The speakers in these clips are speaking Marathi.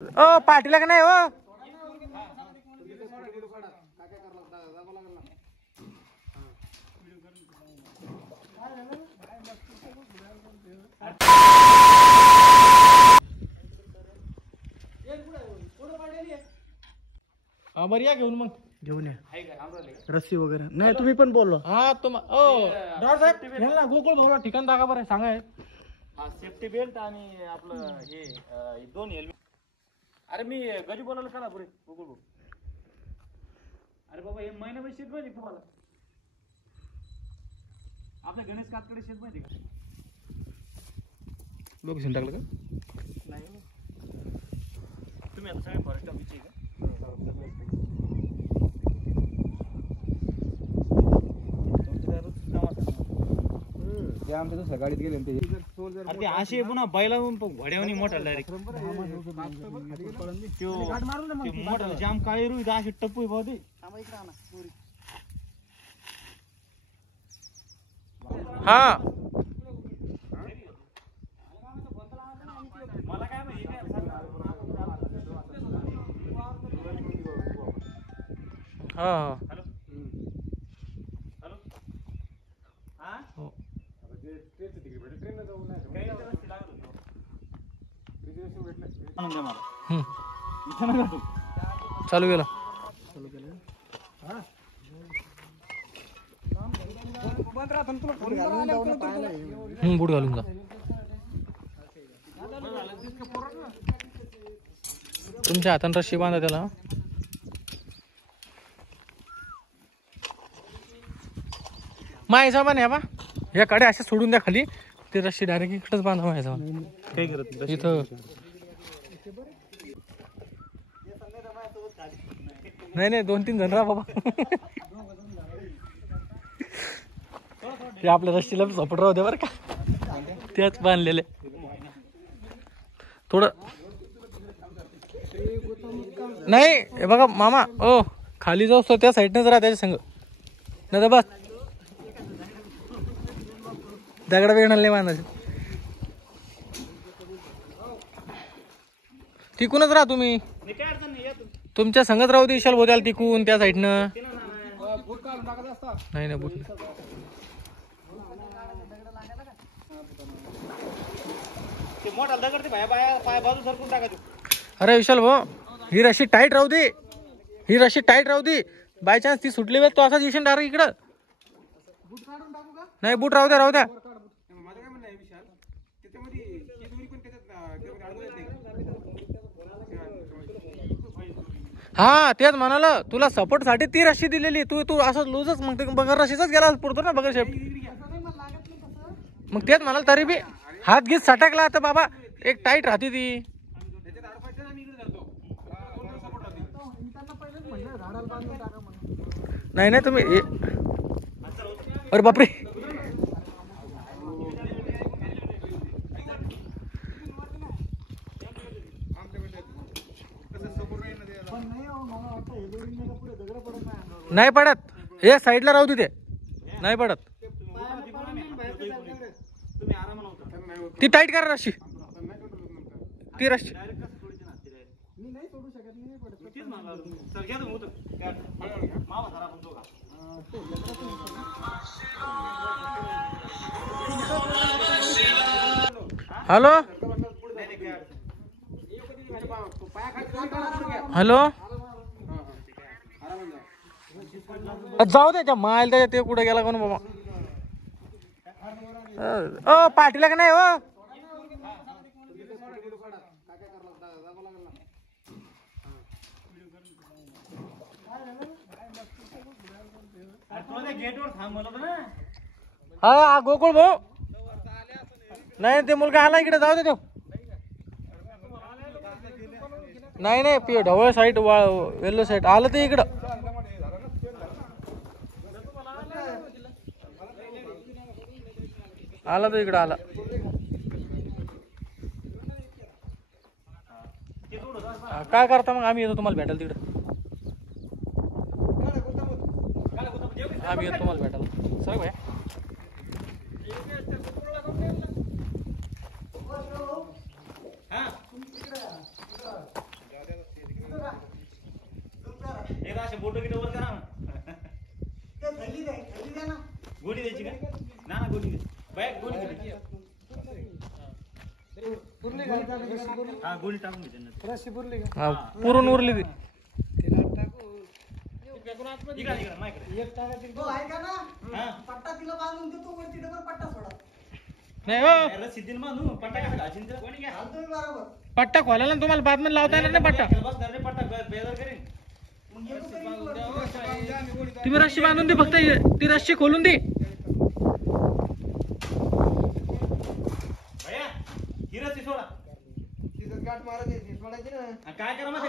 ओ पाठीला का नाही हो? हा बरं या घेऊन मग घेऊन या रस्सी वगैरे नाही तुम्ही पण बोललो हा तुम्हाला गोकुळ भाऊला ठिकाण दाखवा बरं सांगा. हा सेफ्टी बेल्ट आणि आपलं हे दोन हेल्मेट. अरे मी गजी बोलायला करा पुरे गोकुळ भाऊ. अरे बाबा हे महिनाभर शेत माहिती तुम्हाला आपल्या गणेश कातकडे शेत माहिती का? लोकेशन टाकलं का? नाही तुम्ही आता सगळे फॉरेस्ट ऑफिसचे का? ते आमच्या दुसऱ्या गाडीत गेले ते अरे ते असे पुन्हा बैलावून घोड्यावनी मोठा डायरेक्ट मोठा जाम काळी रुई अशी टप्पू भाऊ ते हा मला काय माहिती हा हॅलो हॅलो हा चालू केलं बूट घालून जा. तुमच्या हाताने रस्सी बांधा त्याला. मा हिशोबाने बा या कडे असे सोडून द्या खाली ते रस्सी डायरेक्ट इकडेच बांधा मा हिशोबाने. काही करत नाही इथं नाही 2-3 जण राहा बाबा. ते आपल्या रस्सीला सपोर्ट राहू दे बरं का. त्याच बांधलेले थोडं नाही हे बघा मामा ओ खाली जाऊ तो त्या साईडनेच राहा त्याच्या संग नाही तर बस दगडा वेगळा नाही बांधायचं. तिकूनच राहा तुम्ही तुमच्या संगत राहू दे विशाल बोद्याला तिकून त्या साईडनं. नाही बूट मोठा दगड ते पाय बाजू सरकून टाका. अरे विशाल भाऊ ही रशी टाईट राहू दे. ही रशी टाईट राहू दे. बाय चान्स ती सुटली वेळ तो असाच येशील डायरेक्ट इकडं. नाही बूट राहू द्या राहू द्या. हा तेच म्हणाला तुला सपोर्ट साठी ती रशी दिलेली तू असं लूजच मग बगर रशीचाच गेला पुरतो ना बगर शेप. मग तेच म्हणाल तरी बी हात घीत सटकला तर बाबा एक टाईट राहते ती. नाही तुम्ही अरे बापरे नाही पडत. हे साईडला राहू दे नाही पडत. ती टाईट करा रशी ती रशी. हॅलो हॅलो जाऊ द्याच्या माल त्याच्या ते कुठे गेला कोण बाबा. ओ पाठीला का नाही हो? हा गोकुळ भाऊ नाही ते मुलगा आला इकडे जाऊ दे तो. नाही ढवळ साईड येल्लो साईड आलं ते इकडं. आला तो इकडं आला. काय करता मग आम्ही येतो तुम्हाला भेटायला तिकडं. आम्ही येतो तुम्हाला भेटायला सर भैया. असे बोट गिट वर करा ना. गोडी द्यायची का ना गोडी दे बाय गोडी दे. हा गोडी टाकून घे त्यांना. हा पुरून उरली ती. इकडे इकडे माझ्याकडे नाही हो रस्सी दिन मानू पट्टा कसा घालशील तर कोणी घ्या पट्टा खोलायला ना तुम्हाला बाद मध्ये लावता येणार नाही पट्टा. बसणार रे पट्टा बेजार करीन. तुम्ही रस्सी बांधून दे फक्त ती रस्सी खोलून दे. भैया ही रस्सी सोडा. गाठ मारायची सोडायची ना. आणि काय करा माहिती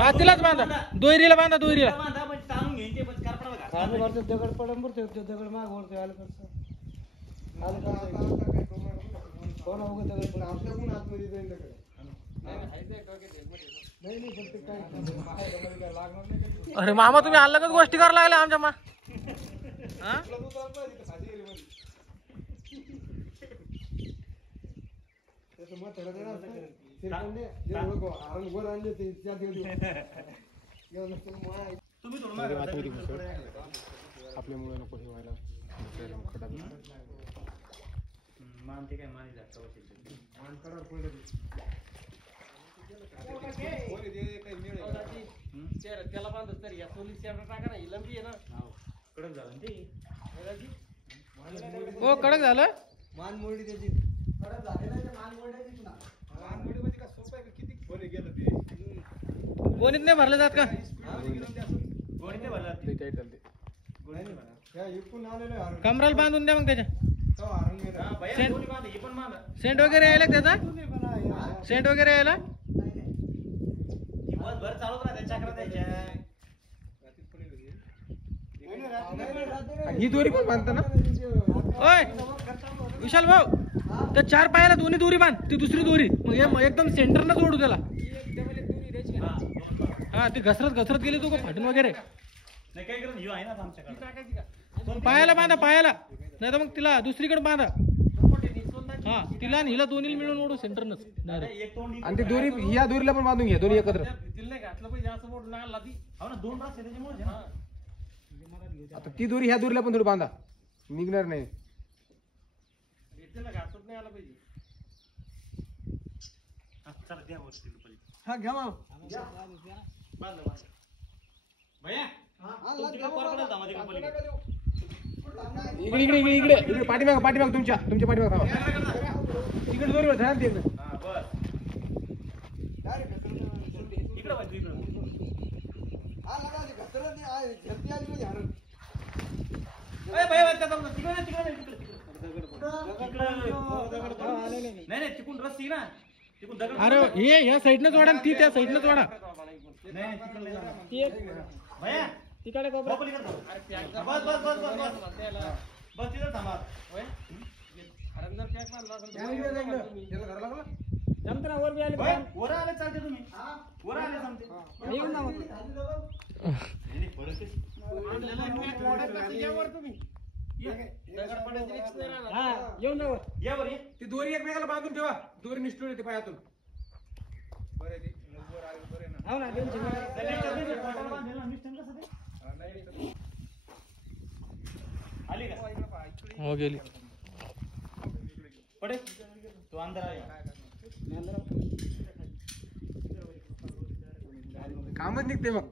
हा तिलाच बांधा दोरीला बांधा दोरीला. बांधा पण ताणून घेईन ते पण कारपडाला घास. दगड पडून बुडतो दगड माग वरतो आलं कसं कोण अवघड दगड पण आपल्या कोण आतमध्ये जाईल दगड. नाही नाही पण ते काय लागणार नाही. अरे मामा तुम्ही अलगच गोष्टी करायला लागल्या आमच्या मा. हा मग ठरत आहे ना सिरपंडे जे लोक आरंग वर आणले ते त्या दिवशी तुम्ही थोडं मागे आपल्यामुळे नको हे व्हायला मान ते काय मानी जास्त मान करा पडलं त्याला बांधत तरी या पोलीस टाका ना ही लंबी आहे ना. कडक झालं ना ते. हो कडक झालं. मान मोडली त्याची मानमोडी म्हणजे का सोपं आहे किती खोले गेलं ते कोणीच नाही भरले जात का. गोडी ते भरला ते टाईट झालं ते नाही या इकडून आलेलं आहे कमराला बांधून द्या मग त्याच्या. तो आरंग गेला हा भैया गोडी बांधा ही पण बांधा. सेंट वगैरे यायला का त्याचा. सेंट वगैरे यायला दिवसभर चालूच राहते चक्रा द्यायच्या. ही दोरी पण बांधता ना. ओय विशाल भाऊ त्या 4 पायाला दोन्ही दोरी बांध ती दुसरी दोरी मग एकदम सेंटरनं जोडू त्याला. हा ती घसरत गेली तू का फाटून वगैरे. नाही काय करत ह्यो आहे ना आमच्याकडे. पायाला बांधा पायाला नाही तर मग तिला दुसरीकडे बांधा. हा तिला आणि हिला दोन्ही मिळून ओढू सेंटरनच डायरेक्ट. एक तोंडी आणि ती दोरी या दोरीला पण बांधून घ्या दोन्ही एकत्र. तिला नाही घातलं पाहिजे असं मोठं लागला ती. हो ना 2 रास आहे त्याच्यामुळे ना. आता ती दोरी ह्या दोरीला पण थोडी बांधा निघणार नाही. तिला घातच नाही आला पाहिजे. चला द्या वरती रुपये. हा घ्या मग बांधा बांधा. भैया तुमच्याकडे परपडल का माझ्याकडे पलीकडे. इकडे इकडे इकडे इकडे इकडे पाठीमाग तुमच्या पाठीमाग थांबा. इकडे दोरीवर ध्यान दे. हा बस इकडे बस इकडे. अरे भैया तिकडे नाही तिकडून रस्सी ना तिकडून दगड. अरे हे या साईडनं जोडा ती त्या साईडनं जोडा. नाही तिकडे भैया तिकडे पलीकडे थांब. बस बस बस बस बस बस तिथं थांबा. भैया, वर आले चालते तुम्ही वर आले सांगते. नाही, फरक आहे. या वर ये. ती दोरी एकमेकाला बांधून ठेवा. दोरी निष्ठून येते पायातून. आली का हो गेली. पडे तो अंदर आहे. कामच निघते मग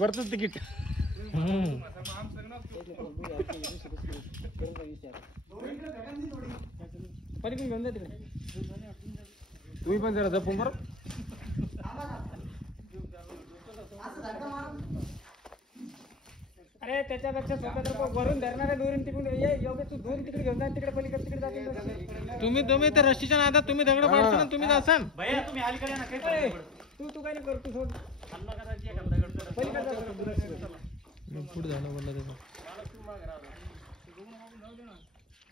वरच तिकीट. तुम्ही पण जरा जपून बरं. अरे त्याच्यापेक्षा स्वतंत्र वरून धरणाऱ्या दोरीन तिकडून ये योग्य तू दोन तिकडे घेऊन जा तिकडे पलीकडे तिकडे जाते. तुम्ही त्या रस्सीच्या नादात तुम्ही दगड पाडसान आणि तुम्ही जासान. भैया तुम्ही अलीकडे या ना काही फरक नाही पडत. तू काय नाही करतो सोड हल्ला करायची एखादा दगड पडत. पलीकडे जा. पुढे झालं बोलला त्याचं.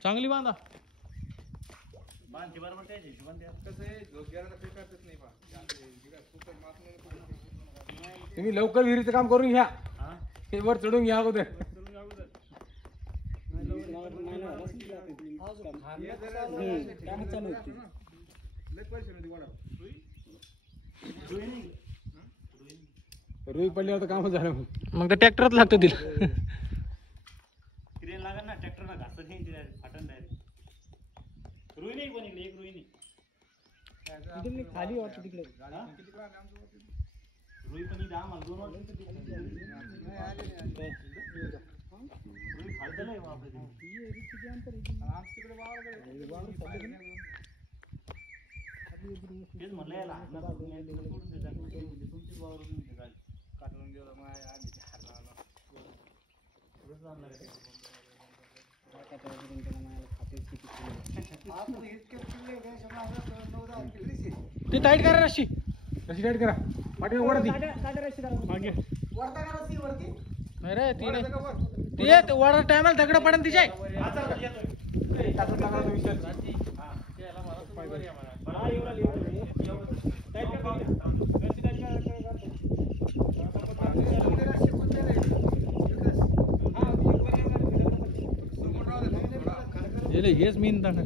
चांगली बांधा. बांधची बरोबर त्याची हिशोबाने द्या. तुम्ही लवकर विहिरीचं काम करून घ्या. हा हे वर चढून घ्या अगोदर. रुई पडल्यावर तर कामच झालं मग. मग तर ट्रॅक्टरच लागतो तिला. क्रेन लागेल ना ट्रॅक्टरला घासत नाही फाटन डायरेक्ट. रुई नाही पण इकडे एक रुई नाही. इकडे खाली वाटतं तिकडे. रुई पण इथं आम्हाला 2 वर्ष रुई फाटलं नाही बापरे. तेच म्हणलं याला सोडून देता तुमची वावरून काढून गेलं मग आम्ही ती टाईट करा रशी. रशी टाईट करा. पाठीमागे ओढा ती. मागे नाही रे ती नाही. ती वाढा टायमाला दगड पडन तिच्या. हेच मीन टाका.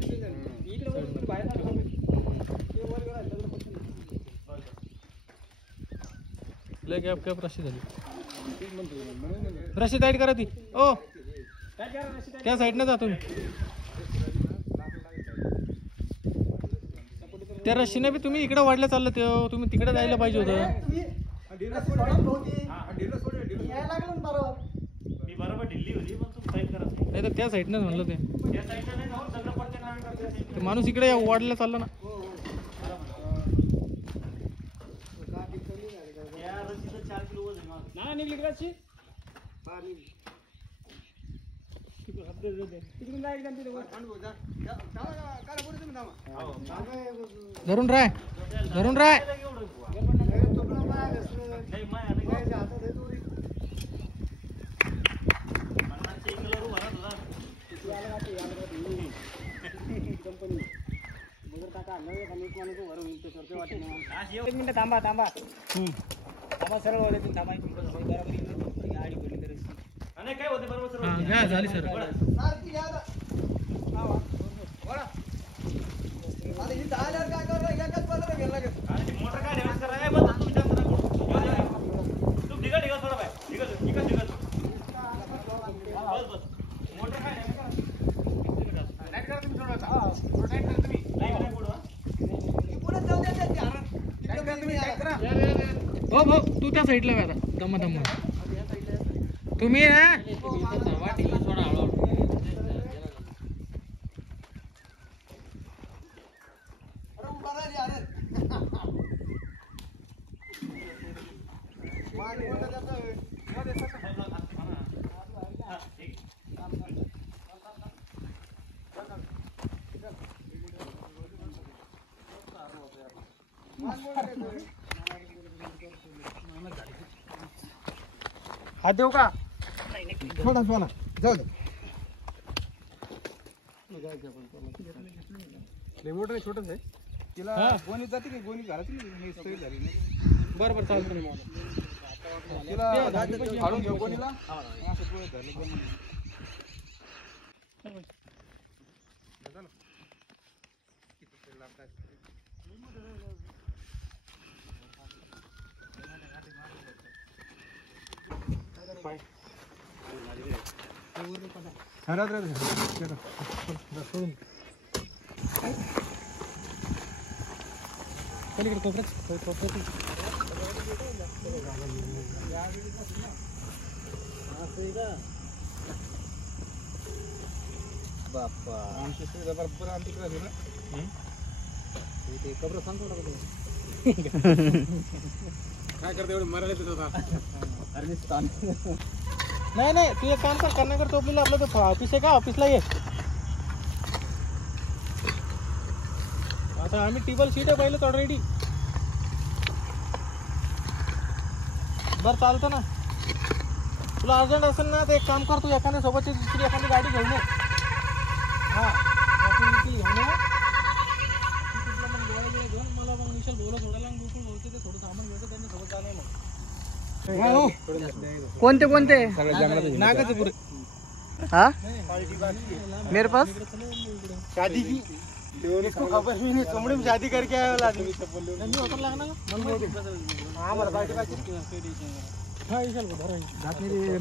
लय गॅप गॅप रशी झाली. रशी टाईट करा ती. ओ त्या साईडने जा तुम्ही. त्या रशीने बी तुम्ही इकडे वाढल्या चाललं ते तुम्ही तिकडे जायला पाहिजे होतं. मी बरोबर ढिल्ली होती पण तू साईड करा. नाही तर त्या साईडनेच म्हणलं ते. त्या साईडला नाही जाऊन सगळं पडते ना. ते माणूस इकडे वाढला चालला ना. या रशीचं 4 किलो वजन आहे माझं. ना निघली कशी तिकडून जा एकदम तिथे धरून राय धरून राय. नाही माया नाही. 50 किलो रू भरत होता. कंपनी मगर काका नवे खाली माणूस वर होईल ते करते वाटत नाही. 1 मिनिट थांबा थांबा थांबा सरळ होते तुम्ही थांबा. बरोबर इकडे गाडी पडली तर आणि काय होते बरोबर सर. हा घ्या झाली सर. मोटर काय ठेवायचं करा बस तुम्ही जास्त नका. तू ढिगा ढिगा थोडा बाय ढिगा ढिगा ढिगा बस बस. मोटर काय टाईट करा तुम्ही थोडं. थोडं टाईट करा तुम्ही. नाही नाही पुढं. टाईट करा तुम्ही. टाईट करा. हो हो तू त्या साईडला आता दमा दमा. तुम्ही ना हात देऊ का. थोडा सोना जाऊ दे. मोठं नाही छोटंच आहे. तिला गोणी जाते की गोणी घालायची नाही सवय झाली नाही. बरं बरं चालतं. तिला काढून घेऊ गोणीला. असं पुढे धरलं पण पलीकडे कोपऱ्यात बाप्पा आमची सुविधा बरोबर आमच्याकडे आली ना. ते कबर सांगतो काय करते एवढं मरायला येत होता. नाही नाही तू एक काम कर. कन्नाकर टोपलीला आपलं ते ऑफिस आहे का ऑफिसला ये. आता आम्ही टेबल सीट आहे पाहिलं ऑलरेडी. बरं चालतं ना. तुला अर्जंट असेल ना तर एक काम कर. तू एखाद्या सोबतची दुसरी एखादी गाडी घेऊन ये. हां घेऊन ये. मला मग विशाल बोलत सोडायला गोकुळ बोलते ते थोडं सामान घ्यायचं त्यांनी सोबत जाणार मग. कोणते कोणते नागाचे पुरे. हाँ मेरे पास शादी की इसको खबर भी नहीं, कमरे में शादी करके आया वाला आदमी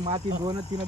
माती 2-3